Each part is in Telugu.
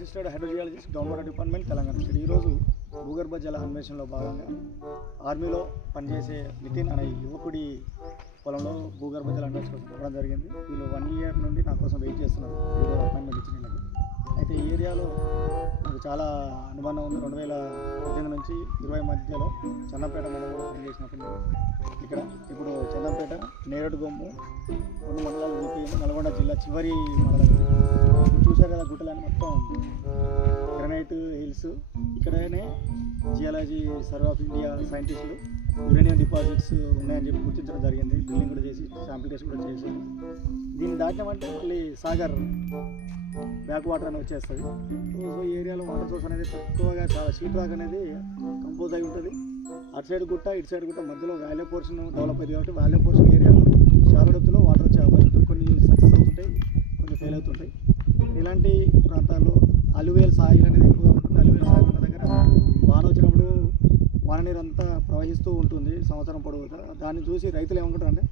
Registered hydrogeologist ground water department Telangana state. ఈరోజు భూగర్భ జల అన్వేషణలో భాగంగా ఆర్మీలో పనిచేసే నితిన్ అనే యువకుడి పొలంలో భూగర్భ జల అన్వేషణ కోసం రావడం జరిగింది. వీళ్ళు 1 year నుండి నా కోసం వెయిట్ చేస్తున్నారు ఈరోజు అపాయింట్మెంట్ ఇచ్చిన వీళ్ళకి. అయితే ఈ ఏరియాలో నాకు చాలా అనుబంధం ఉంది. 2018 నుంచి 20 మధ్యలో చందంపేట మండలంలో పనిచేసినప్పుడు ఇక్కడ ఇప్పుడు చందంపేట, నేరడుగొమ్ము 2 మండలాలు విడిపోయింది. నల్గొండ జిల్లా చివరి మండలం. చూశారు కదా గుట్టలని మొత్తం గ్రనైట్ హిల్స్. ఇక్కడనే జియాలజీ సర్వే ఆఫ్ ఇండియా సైంటిస్టులు యురేనియం డిపాజిట్స్ ఉన్నాయని చెప్పి గుర్తించడం జరిగింది. డ్రిల్లింగ్ కూడా చేసి శాంపిల్ టెస్ట్ కూడా చేశారు. దీన్ని దాటినామంటే మళ్ళీ సాగర్ బ్యాక్ వాటర్ అనేది వచ్చేస్తుంది. సో ఈ ఏరియాలో వాటర్ సోర్స్ అనేది తక్కువగా చాలా షీట్ రాక్ అనేది కంపోజ్ అయి ఉంటుంది. అటు సైడ్ గుట్ట ఇటు సైడ్ గుట్ట మధ్యలో వ్యాలీ పోర్షన్ డెవలప్ అయింది కాబట్టి వ్యాలీ పోర్షన్ ఏరియాలో చాలా డెప్త్లో వాటర్ వచ్చే అవకాశం కొన్ని సక్సెస్ అవుతుంటాయి, కొన్ని ఫెయిల్ అవుతుంటాయి. ఇలాంటి ప్రాంతాల్లో అలువేల్ సాయిల్ అనేది ఎక్కువగా ఉంటుంది. అలువేల్ సాయిల్ ఉన్న దగ్గర వాన వచ్చినప్పుడు వాన నీరు అంతా ప్రవహిస్తూ ఉంటుంది సంవత్సరం పొడవుగా. దాన్ని చూసి రైతులు ఏమనుకుంటారంటే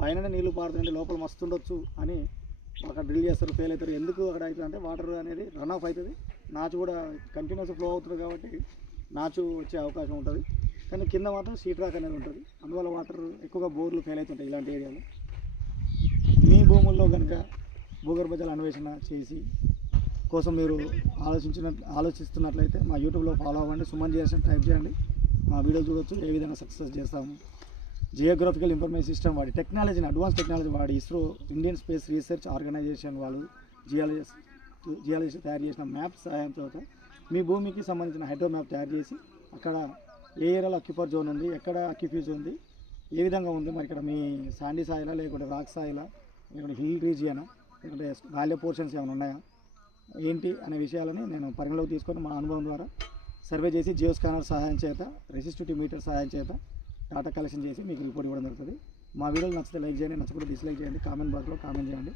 పైన నీళ్లు పారుతుంటే లోపల మస్తు ఉండొచ్చు అని అక్కడ డ్రిల్ చేస్తారు, ఫెయిల్ అవుతారు. ఎందుకు అక్కడ అవుతుంది అంటే వాటర్ అనేది రన్ ఆఫ్ అవుతుంది. నాచు కూడా కంటిన్యూస్ ఫ్లో అవుతుంది కాబట్టి నాచు వచ్చే అవకాశం ఉంటుంది. కానీ కింద మాత్రం షీట్ రాక్ అనేది ఉంటుంది. అందువల్ల వాటర్ ఎక్కువగా బోర్లు ఫెయిల్ అవుతుంటాయి ఇలాంటి ఏరియాలో. మీ భూముల్లో కనుక భూగర్భ జల అన్వేషణ చేసి కోసం మీరు ఆలోచిస్తున్నట్లయితే మా యూట్యూబ్లో ఫాలో అవ్వండి. సుమన్ జియాలజిస్ట్ టైప్ చేయండి, మా వీడియో చూడొచ్చు. ఏ విధంగా సక్సెస్ చేస్తాము జియోగ్రఫికల్ ఇన్ఫర్మేషన్ సిస్టమ్ వాడి టెక్నాలజీని అడ్వాన్స్ టెక్నాలజీ వాడి ISRO Indian Space Research Organisation వాళ్ళు జియాలజిస్ట్ తయారు చేసిన మ్యాప్ సహాయంతో మీ భూమికి సంబంధించిన హైడ్రో మ్యాప్ తయారు చేసి అక్కడ ఏ ఏరియాలో అక్యుపర్ జోన్ ఉంది, ఎక్కడ అక్యుఫ్యూజ్ ఉంది, ఏ విధంగా ఉంది, మరి ఇక్కడ మీ శాండీ సాయిలా లేకుంటే రాక్ సాయిలా లేకుంటే హిల్ రీజియనా లేకుంటే వాల్యూ పోర్షన్స్ ఏమైనా ఉన్నాయా ఏంటి అనే విషయాలని నేను పరిగణలోకి తీసుకొని మా అనుభవం ద్వారా సర్వే చేసి జియో స్కానర్ సహాయం చేత రెసిస్టివిటీ మీటర్ సహాయం చేత డాటా కలెక్షన్ చేసి మీకు రిపోర్ట్ ఇవ్వడం జరుగుతుంది. మా వీడియోలు నచ్చితే లైక్ చేయండి, నచ్చకపోతే డిస్లైక్ చేయండి. కామెంట్ బాక్స్లో కామెంట్ చేయండి.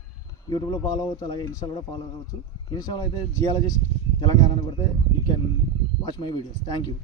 యూట్యూబ్లో ఫాలో అవ్వచ్చు, అలాగే ఇన్స్టాలో కూడా ఫాలో అవ్వచ్చు. ఇన్స్టాలో అయితే జియాలజిస్ట్ తెలంగాణ అని కొడితే you can watch my videos. Thank you.